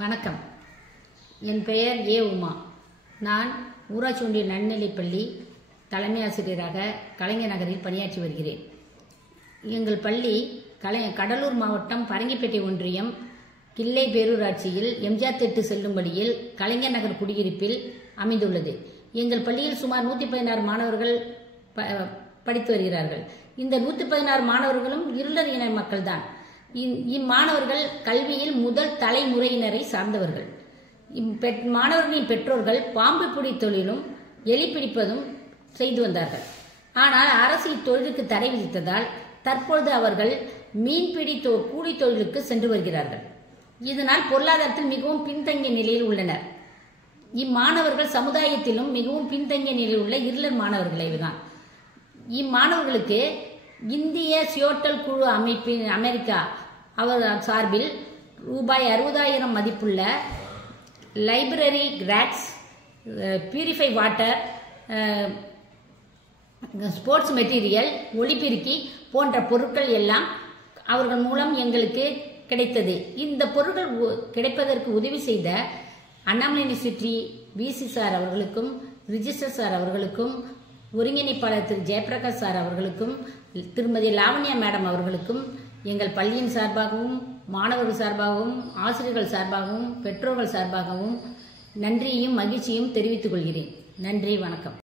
வணக்கம். என் பெயர் ஏ. உமா. நான் ஊராட்சி ஒன்றிய நடுநிலைப்பள்ளி தலைமை ஆசிரியராக கலைஞர் நகரில் பணியாற்றி வருகிறேன். எங்கள் பள்ளி கடலூர் மாவட்டம் பரங்கிப்பேட்டை ஒன்றியம் கிள்ளை பேரூராட்சியில் எம்ஜிஆர் திட்டு செல்லும் வழியில் கலைஞர் நகர் குடியிருப்பில் அமைந்துள்ளது. எங்கள் பள்ளியில் சுமார் 116 மாணவர்கள் படித்து வருகிறார்கள். இந்த 116 மாணவர்களும் இருளர் இன மக்கள்தான். இம்மாணவர்கள் கல்வியில் முதல் தலைமுறையினரை சார்ந்தவர்கள். மாணவர்களின் பெற்றோர்கள் பாம்பு பிடி தொழிலும் எலி பிடிப்பதும் செய்து வந்தார்கள். ஆனால் அரசு இத்தொழிலுக்கு தடை விதித்ததால் தற்பொழுது அவர்கள் மீன்பிடி கூலி தொழிலுக்கு சென்று வருகிறார்கள். இதனால் பொருளாதாரத்தில் மிகவும் பின்தங்கிய நிலையில் உள்ளனர். இம்மாணவர்கள் சமுதாயத்திலும் மிகவும் பின்தங்கிய நிலையில் உள்ள இருளர் மாணவர்களே தான். இம்மாணவர்களுக்கு இந்திய சியோட்டல் குழு அமைப்பின் அமெரிக்கா அவர் சார்பில் ரூபாய் 60,000 மதிப்புள்ள லைப்ரரி கிராட்ஸ், பியூரிஃபை வாட்டர், ஸ்போர்ட்ஸ் மெட்டீரியல், ஒளிபெருக்கி போன்ற பொருட்கள் எல்லாம் அவர்கள் மூலம் எங்களுக்கு கிடைத்தது. இந்த பொருட்கள் கிடைப்பதற்கு உதவி செய்த அண்ணாமலை யூனிவர்சிட்டி விசி சார் அவர்களுக்கும், ரிஜிஸ்டர் சார் அவர்களுக்கும், ஒருங்கிணைப்பாளர் திரு ஜெயபிரகாஷ் சார் அவர்களுக்கும், திருமதி லாவண்யா மேடம் அவர்களுக்கும் எங்கள் பள்ளியின் சார்பாகவும், மாணவர்கள் சார்பாகவும், ஆசிரியர்கள் சார்பாகவும், பெற்றோர்கள் சார்பாகவும் நன்றியையும் மகிழ்ச்சியும் தெரிவித்துக் கொள்கிறேன். நன்றி, வணக்கம்.